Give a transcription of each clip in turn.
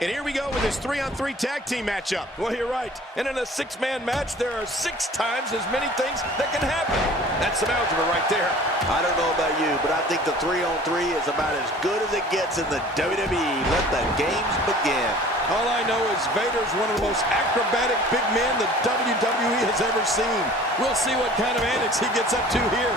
And here we go with this 3-on-3 tag team matchup. Well, you're right. And in a 6-man match, there are 6 times as many things that can happen. That's some algebra right there. I don't know about you, but I think the 3-on-3 is about as good as it gets in the WWE. Let the games begin. All I know is Vader's one of the most acrobatic big men the WWE has ever seen. We'll see what kind of antics he gets up to here.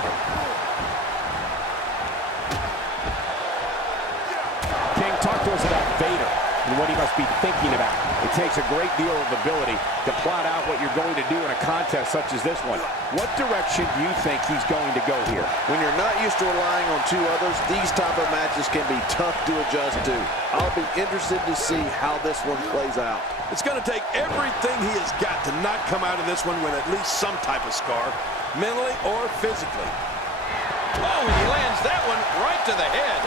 King, talk to us about Vader and what he must be thinking about. It takes a great deal of ability to plot out what you're going to do in a contest such as this one. What direction do you think he's going to go here? When you're not used to relying on 2 others, these type of matches can be tough to adjust to. I'll be interested to see how this one plays out. It's going to take everything he has got to not come out of this one with at least some type of scar, mentally or physically. Oh, he lands that one right to the head.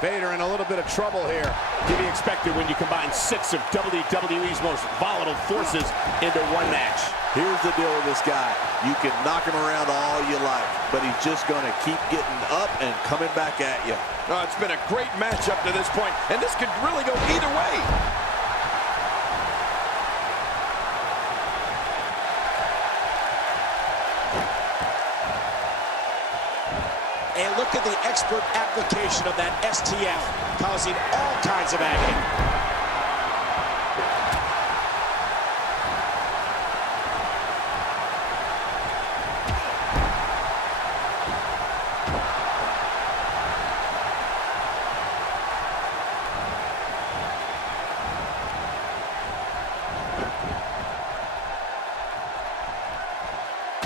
Vader in a little bit of trouble here. To be expected when you combine 6 of WWE's most volatile forces into one match. Here's the deal with this guy. You can knock him around all you like, but he's just going to keep getting up and coming back at you. Oh, it's been a great match up to this point, and this could really go either way. And look at the expert application of that STF, causing all kinds of agony.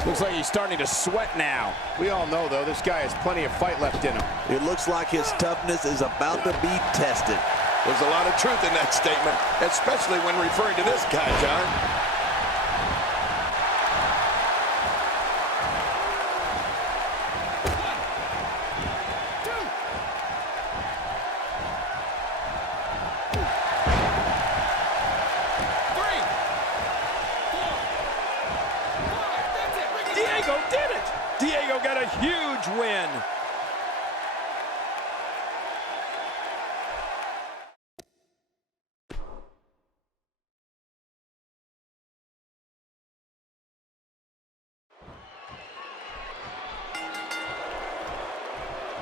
Looks like he's starting to sweat now. We all know, though, this guy has plenty of fight left in him. It looks like his toughness is about to be tested. There's a lot of truth in that statement, especially when referring to this guy, John. Diego did it! Diego got a huge win.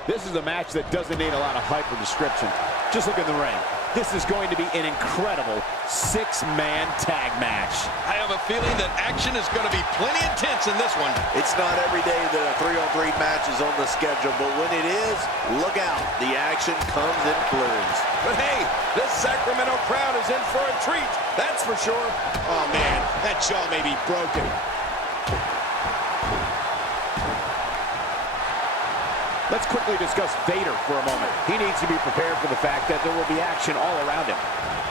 This is a match that doesn't need a lot of hype or description. Just look at the ring. This is going to be an incredible 6-man tag match. I have a feeling that action is going to be plenty intense in this one. It's not every day that a 3-on-3 match is on the schedule, but when it is, look out. The action comes in plumes. But hey, this Sacramento crowd is in for a treat. That's for sure. Oh, man, that jaw may be broken. Let's quickly discuss Vader for a moment. He needs to be prepared for the fact that there will be action all around him.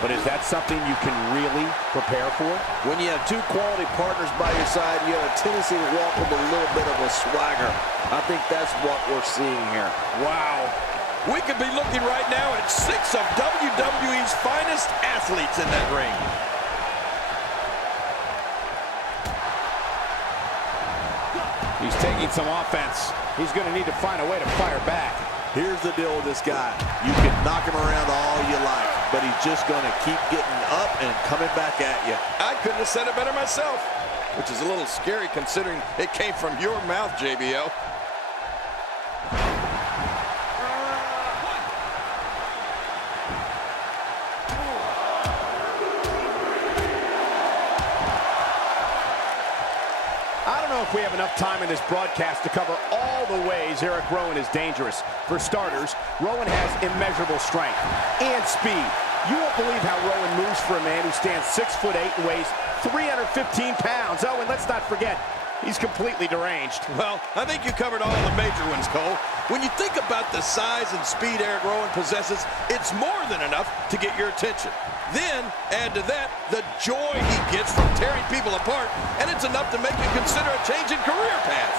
But is that something you can really prepare for? When you have 2 quality partners by your side, you have a tendency to walk with a little bit of a swagger. I think that's what we're seeing here. Wow. We could be looking right now at 6 of WWE's finest athletes in that ring. He's taking some offense. He's going to need to find a way to fire back. Here's the deal with this guy. You can knock him around all you like, but he's just going to keep getting up and coming back at you. I couldn't have said it better myself, which is a little scary considering it came from your mouth, JBL. I don't know if we have enough time in this broadcast to cover all the ways Eric Rowan is dangerous. For starters, Rowan has immeasurable strength and speed. You won't believe how Rowan moves for a man who stands 6'8" and weighs 315 pounds. Oh, and let's not forget, he's completely deranged. Well, I think you covered all the major ones, Cole. When you think about the size and speed Eric Rowan possesses, it's more than enough to get your attention. Then, add to that the joy he gets from tearing people apart, and it's enough to make you consider a change in career path.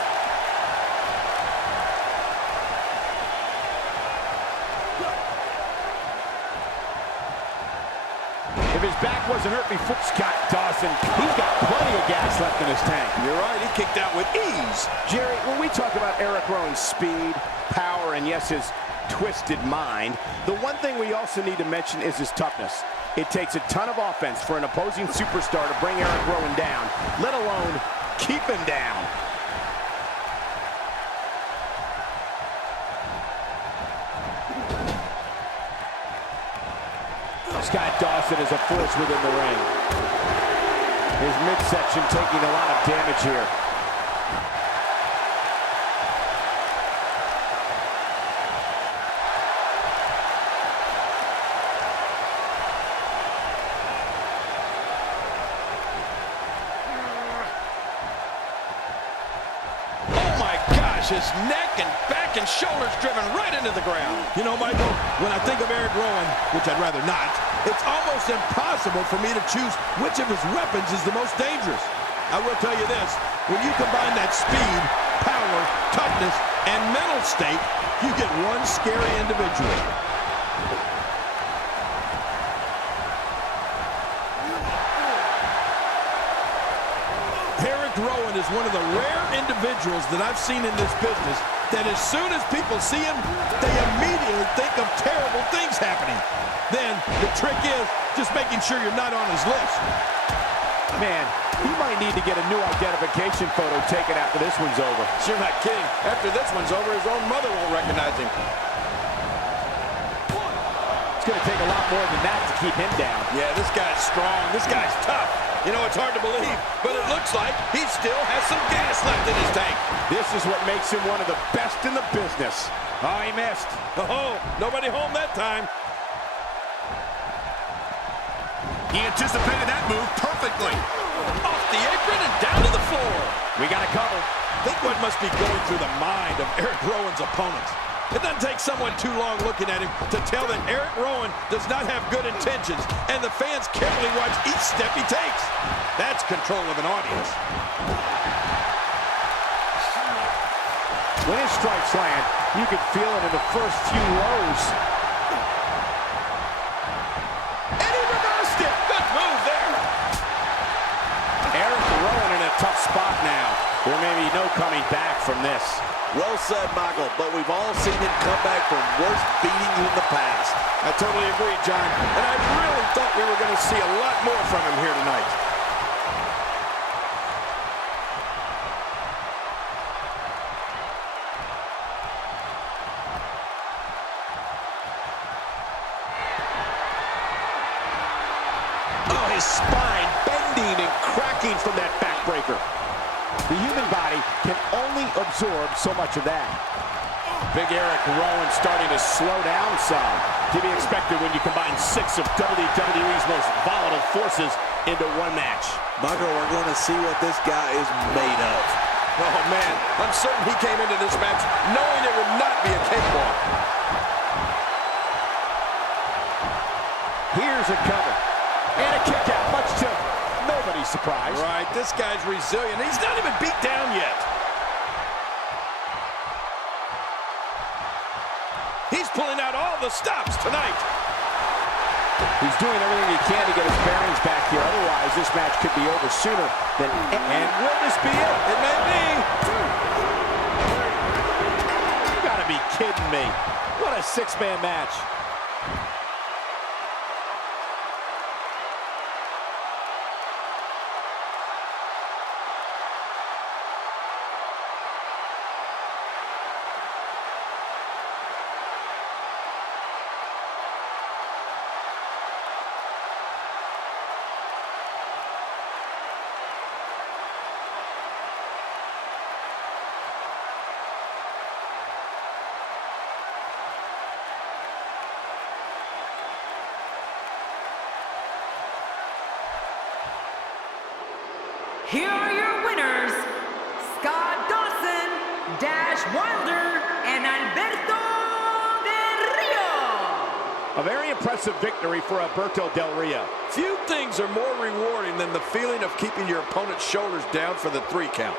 If If his back wasn't hurt before, Scott Dawson, he's got plenty of gas left in his tank. You're right, he kicked out with ease. Jerry, when we talk about Eric Rowan's speed, power, and yes, his twisted mind, the one thing we also need to mention is his toughness. It takes a ton of offense for an opposing superstar to bring Eric Rowan down, let alone keep him down. Scott Dawson is a force within the ring. His midsection taking a lot of damage here. His neck and back and shoulders driven right into the ground. You know, Michael, when I think of Eric Rowan, which I'd rather not, it's almost impossible for me to choose which of his weapons is the most dangerous. I will tell you this, when you combine that speed, power, toughness, and mental state, you get one scary individual. Eric Rowan is one of the rare individuals that I've seen in this business that as soon as people see him, they immediately think of terrible things happening. Then the trick is just making sure you're not on his list. Man, he might need to get a new identification photo taken after this one's over. You're not kidding. After this one's over, his own mother won't recognize him. It's going to take a lot more than that to keep him down. Yeah, this guy's strong. This guy's tough. You know, it's hard to believe, but it looks like he still has some gas left in his tank. This is what makes him one of the best in the business. Oh, he missed. Oh, nobody home that time. He anticipated that move perfectly. Off the apron and down to the floor. We got to cover. Think what must be going through the mind of Eric Rowan's opponents. It doesn't take someone too long looking at him to tell that Eric Rowan does not have good intentions, and the fans carefully watch each step he takes. That's control of an audience. When his strikes land, you can feel it in the first few lows. And he reversed it. Good move there. Eric Rowan in a tough spot now. There may be no coming back from this. Well said, Michael, but we've all seen him come back from worse beatings in the past. I totally agree, John. And I really thought we were going to see a lot more from him here tonight. Oh, his spine bending and cracking from that backbreaker. The human body can only absorb so much of that. Big Eric Rowan starting to slow down some. To be expected when you combine 6 of WWE's most volatile forces into one match. Michael, we're going to see what this guy is made of. Oh, man, I'm certain he came into this match knowing it would not be a cakewalk. Here's a cover. And a kick out, much to nobody's surprise. Right, this guy's resilient. He's not even beat down yet. He's pulling out all the stops tonight. He's doing everything he can to get his bearings back here. Otherwise, this match could be over sooner than... And will this be it? It may be. You gotta be kidding me. What a 6-man match. Here are your winners, Scott Dawson, Dash Wilder, and Alberto Del Rio. A very impressive victory for Alberto Del Rio. Few things are more rewarding than the feeling of keeping your opponent's shoulders down for the 3 count.